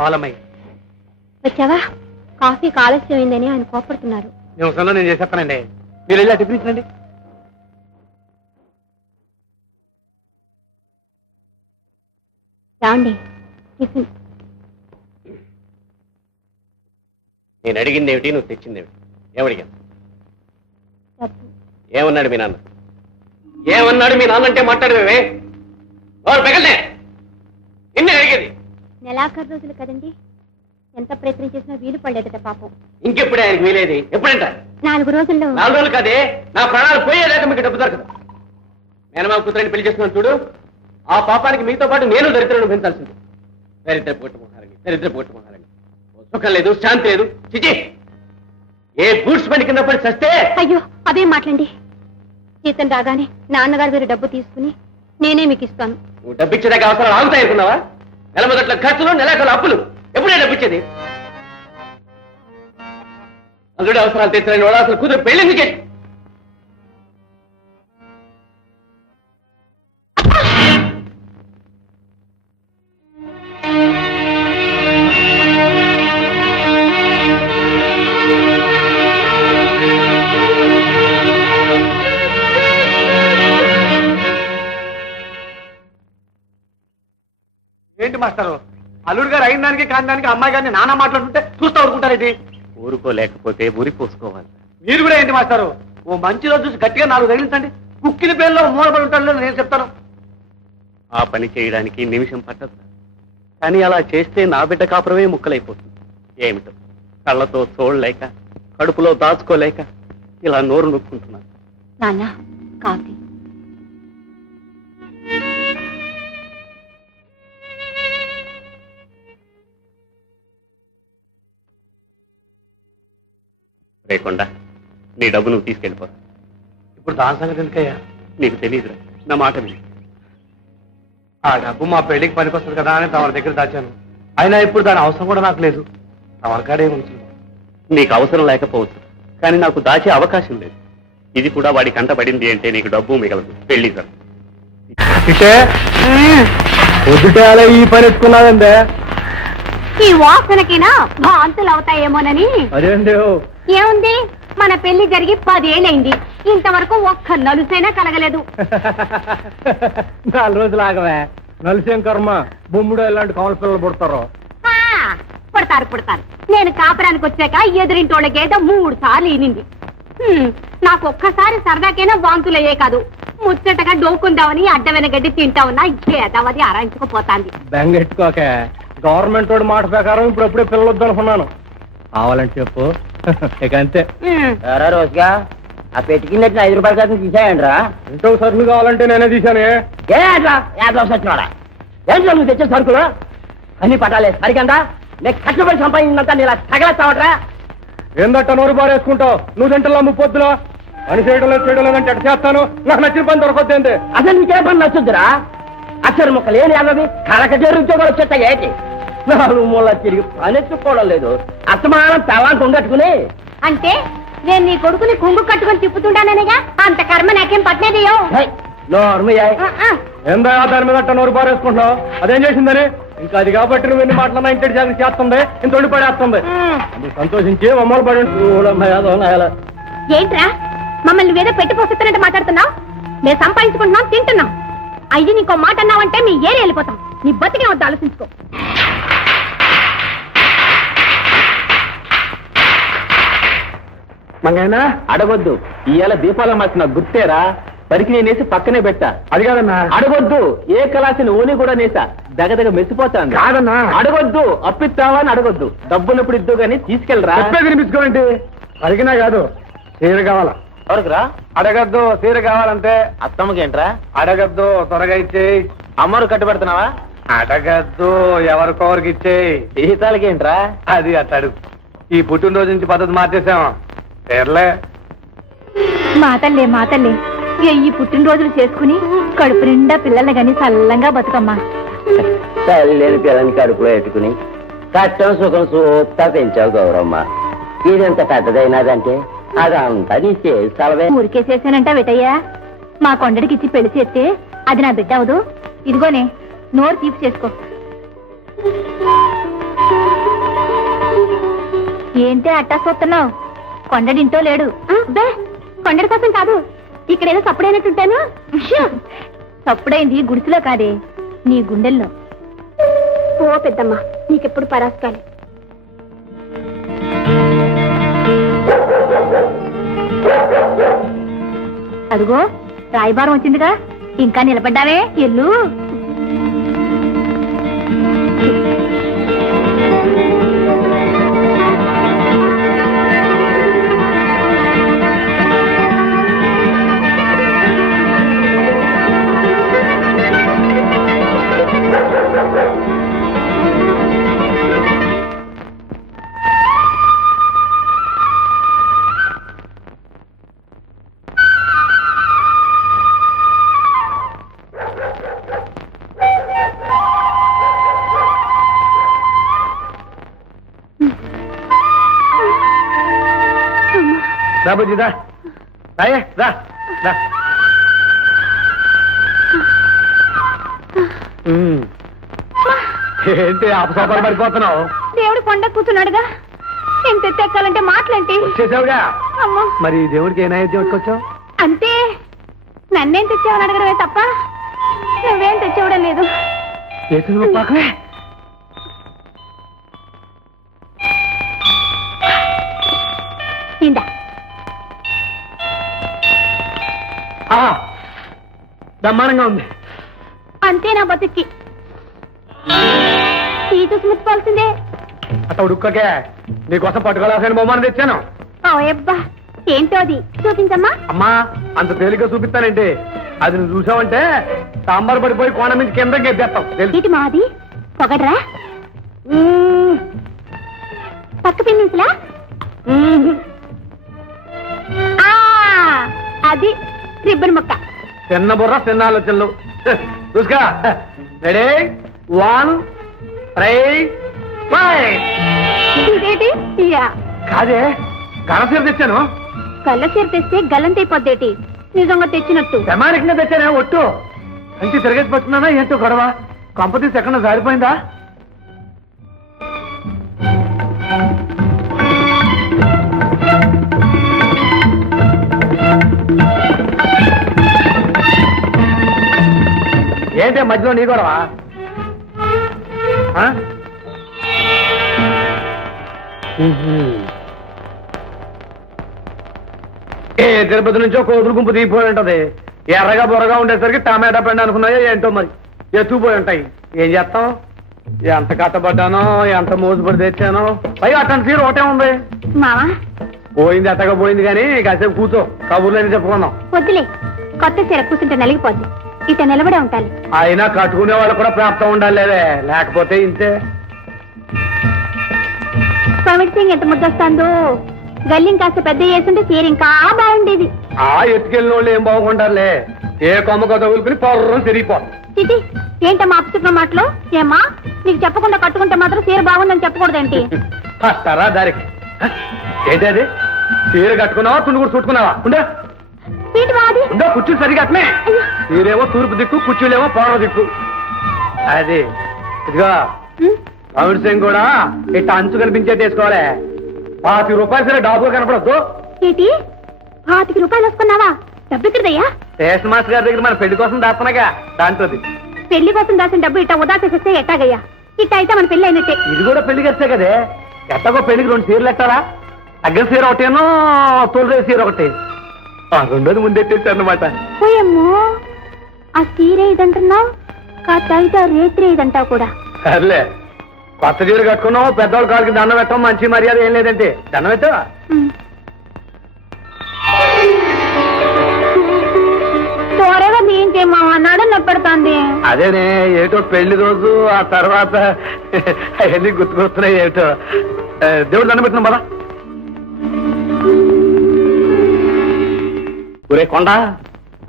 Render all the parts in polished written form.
పాలమ్మయ్య వచ్చావా? కాఫీ ఆలస్యమైందని ఆయన కోపడుతున్నారు. నేను చేసేస్తానండి, మీరు వెళ్ళి టిఫిన్ ఇచ్చండి. రాండి టిఫిన్. నేను అడిగింది ఏమిటి, నువ్వు తెచ్చింది ఏమిటి? ఏమడిగాను? డబ్బు. ఏమన్నాడు మీ నాన్న? ఏమన్నాడు మీ నాన్న అంటే మాట్లాడవే? పెగలే నిన్నే అడిగేది. నెలాఖరు రోజులు కదండి, ఎంత ప్రయత్నం చేసినా వీలు పడలేదట పాపం. ఇంకెప్పుడే ఆయనకి వీలేది? ఎప్పుడంట? 4 రోజుల్లో. 4 రోజులు కాదే, నా ప్రాణాలు పోయేదాకా మీకు డబ్బు దొరకదు. మేనమా కూతురని పెళ్లి చేస్తున్నాను చూడు, ఆ పాపానికి మీతో పాటు నేను దరిద్రులను పెంచాల్సింది. దరిద్ర పోట్టుమోహాలని సుఖం లేదు, శాంతి లేదు. చిచి, ఏ గూడ్స్ బండి కింద పడి చస్తే. అయ్యో అదేం మాట్లాడండి. జీతం రాగానే నాన్నగారు గారి డబ్బు తీసుకుని నేనే మీకు ఇస్తాను. నువ్వు డబ్బిచ్చేదాకా అవసరాలు ఆగుతాయి అనుకున్నావా? నెల మొదట్ల ఖర్చులు, నెలాఖరు అప్పులు. ఎప్పుడే డబ్బిచ్చేది? అల్లుడి అవసరాలు తీర్చలేని వాడు అసలు కూతురు పెళ్లి చేసి. ఏంటి మాస్టారు, అల్లుడు గారు అయిన దానికి కాని దానికి అమ్మాయి గారిని నాన్న మాట్లాడుతుంటే చూస్తూ ఊరుకుంటారేంటి? ఊరుకోలేకపోతే ఊరిపోసుకోవాలి. మీరు కూడా ఏంటి మాస్టారు, ఓ మంచి రోజు చూసి గట్టిగా 4 తగిలించండి. కుక్కిన పేర్లో మూలపడి ఉంటాడు నేను చెప్తాను. ఆ పని చేయడానికి నిమిషం పట్టదు, కానీ అలా చేస్తే నా బిడ్డ కాపురమే ముక్కలైపోతుంది. ఏమిటో కళ్ళతో చూడలేక, కడుపులో దాచుకోలేక ఇలా నోరు నొక్కుంటున్నాను. నాన్న కాఫీ. లేకుండా నీ డబ్బు నువ్వు తీసుకెళ్ళిపో. ఇప్పుడు దాని సంగతి ఎందుకయ్యా? నీకు తెలియదురా, నా మాట విని. ఆ డబ్బు మా పెళ్లికి పనికొస్తుంది కదా అని తమ దగ్గర దాచాను. అయినా ఇప్పుడు దాని అవసరం కూడా నాకు లేదు. తమకాడే ఉంచు. నీకు అవసరం లేకపోవచ్చు, కానీ నాకు దాచే అవకాశం లేదు. ఇది కూడా వాడి కంట పడింది అంటే నీకు డబ్బు మిగలదు. పెళ్లి సార్ పొద్దుటే ఈ పని ఎత్తుకున్నాదంటే ఈ వాసనకినా భాంతులు అవుతాయేమోనని. అదేంటి? ఏముంది, మన పెళ్లి జరిగి 10 ఏళ్ళైంది, ఇంతవరకు ఒక్క నలుసైనా కలగలేదు. 4 రోజులు ఆగవే, నలుసేం కర్మ. బొమ్ముడు ఇలాంటి కావల పిల్లలు పుడతారు. పుడతారు. నేను కాపురానికి వచ్చాక ఎదురింటోళ్ళ గేద 3 సార్లు ఈనింది. నాకు ఒక్కసారి సరదాకైనా వాంతులయ్యే కాదు, ముచ్చటగా డోకుందామని అడ్డమైన గడ్డి తింటావున్నా గేదవది అరాయించుకుపోతాంది. బెంగెట్టుకోక, గవర్నమెంట్ వాడి మాట ప్రకారం ఇప్పుడప్పుడే పిల్లలు వద్దనుకున్నాను. కావాలంటే చెప్పు, ఇక అంతే. రోజుగా ఆ పెట్టుకున్నట్టు 5 రూపాయల కోసం తీసాయండ్రా. ఇంకో సరుకులు కావాలంటే నేనే తీశాను. ఏ అట్లా 50 వచ్చినాడా? ఏంటో నువ్వు తెచ్చే సరుకులు అన్ని పట్టాలే సరికందా? నేను కష్టపడి సంపాదించినంత నేను తగలేస్తావట్రా. ఏందట్ట నోరు బారేసుకుంటావు? నువ్వు తింటలా ముప్పొద్దులో పని చేయడం లేదంటే ఎట్ట చేస్తాను? నాకు నచ్చిన పని దొరకొద్దేంటి? అసలు నీకే పని నచ్చుద్దురా? అక్షర ముక్కలు ఏం అన్నది కలకజేరు ఉద్యోగాలు వచ్చేస్తాయి ఏంటి? 4 మూల తిరిగి పనెత్తుకోవడం లేదు, అస్తమానం తలాంటి ఉండట్టుకుని. అంటే నేను నీ కొడుకుని కుంగు కట్టుకుని తిప్పుతుంటాననేగా, అంత కర్మ నాకేం పట్టనేదియో. ఏందా దాని మీద అట్ట నోరు బారేసుకుంటున్నావు? అదేం చేసిందని? ఇంకా అది కాబట్టి నువ్వు ఎన్ని మాటలన్నా ఇంటి జాగ్రత్త చేస్తుంది, ఇంత ఉండి పడేస్తుంది. అది సంతోషించి మమ్మల్ని పడి. ఏంట్రా మమ్మల్ని వేరే పెట్టి పోస్తున్నట్టు మాట్లాడుతున్నావు? మేము సంపాదించుకుంటున్నాం, తింటున్నాం. అయ్యి నీకో మాట అన్నావంటే మీ ఏరి వెళ్ళిపోతాం. నీ బతికే వద్ద ఆలోచించుకో. మంగైనా అడగొద్దు. ఇవాళ దీపాల మార్చిన గుర్తేరా? పరికి నేనేసి పక్కనే పెట్టా. అది కాదన్నా. అడగొద్దు. ఏ కళాసిన ఓని కూడా నేసా దగదగ మెచ్చిపోతాను. కాదన్నా. అడగొద్దు. అప్పిస్తావా అని అడగొద్దు. డబ్బున్నప్పుడు ఇద్దు గానీ తీసుకెళ్ళరా. వినిపించుకోండి. అడిగినా కాదు, చీర కావాలా? ఎవరికిరా? అడగద్దు, చీర కావాలంటే. అత్తమ్మకేంట్రా? అడగద్దు, త్వరగా ఇచ్చేయి. అమ్మరు కట్టుబెడుతున్నావా? అడగద్దు, ఎవరికొవరికి ఇచ్చేయి. జీతాలకేంట్రా? అది అట్టాడు. ఈ పుట్టినరోజు నుంచి పద్ధతి మార్చేసాం. పేర్లే మాతల్లే ఈ పుట్టినరోజులు చేసుకుని కడుపు నిండా పిల్లల్ని గాని చల్లంగా బతుకమ్మా. తల్లిని పిల్లని కడుపులో ఎట్టుకుని కష్టం సుఖం సూక్తా పెంచావు గౌరమ్మ. ఇదెంత పెద్దదైనదంటే అదంతా నీ చేసి తలవే. ఊరికే చేశానంట వెటయ్యా. మా కొండడికి ఇచ్చి పెళ్లి చేస్తే అది నా బిడ్డ అవదు. ఇదిగోనే, నోరు తీపి చేసుకో. ఏంటి అట్టా చూస్తున్నావు? కొండడింటో లేడు. బే కొండడి కోసం కాదు, ఇక్కడేదో సప్పుడైనట్టుంటాను. సప్పుడైంది గుడిసెలో కాదే, నీ గుండెల్లో. ఓ పెద్దమ్మ, నీకెప్పుడు పరాస్కాలి. అదిగో రాయబారం వచ్చిందిగా, ఇంకా నిలబడ్డావే, ఎల్లు. రా బుజ్జి, రా రాయే, రా రా. ఏంటి అపసోపాలు పడిపోతున్నావు? దేవుడు కొండ కూర్చున్నాడుగా, ఎంత ఎక్కాలంటే మాటలేంటి? వచ్చేసావుగా. అమ్మో, మరి దేవుడికి ఏ నైవేద్యం వచ్చావు? అంతే, నన్నేం తెచ్చావని అడగడమే తప్ప నువ్వేం తెచ్చేవడం లేదు. పాకలే ఇందా బ్రహ్మాండంగా ఉంది. అంతే నా బతుక్కి. ఈ చూసి ముట్టుకోవాల్సిందే. అట్ట ఉడుక్కకే, నీకోసం పట్టుకోవాల్సిన బొమ్మను తెచ్చాను. ఓయబ్బా, ఏంటో అది, చూపించమ్మా. అమ్మా, అంత తేలిగ్గా చూపిస్తానంటే అది నువ్వు చూసావంటే సాంబార్ పడిపోయి కోణ నుంచి కింద గెద్దేస్తాం. ఇటు మాది పొగడ్రా, పక్క పిన్నించలా. అది రిబ్బన్ ముక్క. చిన్న బుర్ర చిన్న ఆలోచనలు. చూసుకో. రెడీ, 1 2 ఇదేటి? కాదే, గణసీర తెచ్చాను. గల్ల చీర తెస్తే గల్లంతైపోద్దేటి? నిజంగా తెచ్చినట్టు ప్రమాణికంగా తెచ్చానే, ఒట్టు. అంటే తిరగేసి పట్టుకున్నానా ఏంటో గొడవ? కంపతీసి ఎక్కడ జారిపోయిందా? ఏంటే మధ్యలో నీ గొడవ? ఏ తిరుపతి నుంచో కోతులు గుంపు దిగిపోయి ఉంటది. ఎర్రగా బొర్రగా ఉండేసరికి టమాటా పండు అనుకున్నాయో ఏంటో, మరి ఎత్తుకుపోయి ఉంటాయి. ఏం చేస్తాం? ఎంత కట్టబడ్డానో, ఎంత మోసుపడి తెచ్చానో. పైగా అట్టంత సీరు ఒకటే ఉంది. మావా పోయింది అట్టగా పోయింది, కానీ కాసేపు కూర్చో, కబుర్లని చెప్పుకుందాం. వద్దులే, కొత్త చీర కూర్చుంటే నలిగిపోద్ది. ఇట నిలబడే ఉంటాలి. అయినా కట్టుకునే వాళ్ళు కూడా ప్రాప్తం ఉండాలి, లేకపోతే ఇంతే. కోవిడ్ సింగ్ ఎంత ముద్దొస్తాందో. గల్లిం కాస్త పెద్ద చేస్తుంటే చీర ఇంకా బాగుండేది. ఆ ఎత్తుకెళ్ళిన వాళ్ళు ఏం బాగుంటారులే, ఏ కొమ్మకో తగులుకుని పొర్రం తిరిగిపోతుంది. చిటి, ఏంటమ్మా అప్పు మాటలు? ఏమ్మా, నీకు చెప్పకుండా కట్టుకుంటే మాత్రం చీర బాగుందని చెప్పకూడదేంటి? వస్తారా దారికి? ఏంటి అది? చీర కట్టుకున్నావా, తుండు కూడా చుట్టుకున్నావా? ఉండే వీటి వాది ఉందో, కుర్చీలు సరిగా అట్లే. చీరేమో తూర్పు దిక్కు, కుర్చీలేమో పౌర్వ దిక్కు. అది ఇదిగా కోవిడ్ సింగ్ కూడా ఇట్లా అంచు కనిపించేది వేసుకోవాలి. 50 రూపాయలు సరే డాబుగా కనపడద్దు. ఏంటి 25 రూపాయలు వస్తున్నావా? డబ్బు ఇక్కడయ్యా? స్టేషన్ మాస్టర్ గారి దగ్గర మన పెళ్లి కోసం దాస్తున్నాగా, దాంట్లోది. పెళ్లి కోసం దాసిన డబ్బు ఇట్లా ఉదా చేసేస్తే ఎట్టాగయ్యా? ఇట్ట అయితే మన పెళ్లి అయినట్టే. ఇది కూడా పెళ్లి ఖర్చే కదే. ఎట్టగో పెళ్లికి 2 చీరలు ఎట్టారా? తగ్గ చీర ఒకటేనో, తొలి చీర ఒకటి. రెండోది ముందెట్టేసి అన్నమాట. పోయమ్మో, ఆ చీర ఇదంటున్నావు, కాస్త అయితే రేత్రి ఇదంటావు కూడా. సర్లే, కొత్త చీర కట్టుకున్నావు, పెద్దవాళ్ళ కాళ్ళకి దండం పెట్టడం మంచి మర్యాద ఏం లేదంటే. దండం పెట్టావా? త్వరగా దీంకేమో అన్నాడు, నొప్పెడుతోంది. అదేనే, ఏటో పెళ్లి రోజు, ఆ తర్వాత అవన్నీ గుర్తుకొస్తున్నాయి ఏటో. దేవుడు దండం పెట్టిన బాబా. ఒరే కొండ,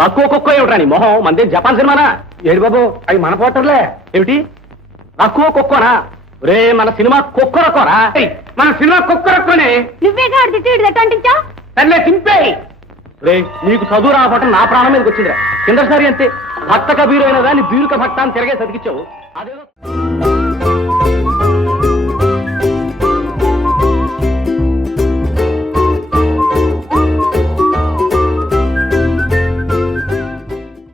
తక్కువ కుక్క ఏమిట్రా నీ మొహం? మందే జపాన్ సినిమానా? ఏడు బాబు, అవి మన పోటర్లే. ఏమిటి తక్కువ కుక్కనా? ఒరే, మన సినిమా కుక్కరకోరా? మన సినిమా కుక్కరక్కనే. నువ్వేగా తిట్టి అంటించావు. సర్లే, చింపే. రే, నీకు చదువు రాకపోవటం నా ప్రాణం మీదకి వచ్చిందిరా. కిందసారి అంతే, భక్త కబీరు అయినా కానీ బీరుక భక్త అని తిరగే సతికిచ్చావు. అదేదో